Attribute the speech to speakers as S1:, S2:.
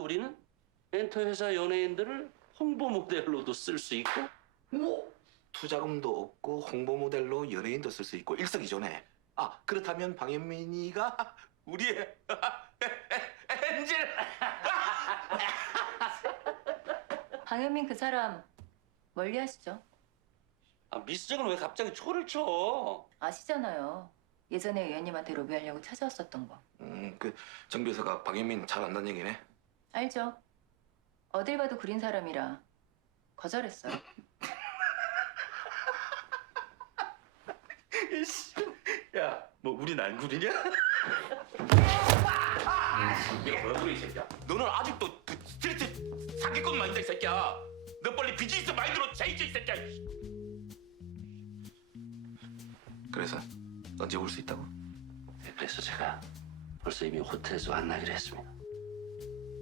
S1: 우리는 엔터회사 연예인들을 홍보 모델로도 쓸 수 있고.
S2: 뭐 투자금도 없고 홍보 모델로 연예인도 쓸 수 있고 일석이조네. 아 그렇다면 방현민이가 우리의 엔젤.
S3: 방현민 그 사람 멀리 하시죠?
S1: 아, 미스정은 왜 갑자기 초를 쳐?
S3: 아시잖아요. 예전에 의원님한테 로비하려고 찾아왔었던 거.
S2: 그 정비서가 방현민 잘 안다는 얘기네.
S3: 알죠? 어딜 봐도 그린 사람이라 거절했어요.
S2: 야, 뭐 우린 안 구리냐? 이거 뭐야, 그래 이 새끼야? 너는 아직도 그 스트리트 사기꾼 마인드 이 새끼야. 너 빨리 비즈니스 마인드로 차이죠 이 새끼야. 그래서 언제 올 수 있다고?
S1: 그래서 제가 벌써 이미 호텔에서 만나기로 했습니다.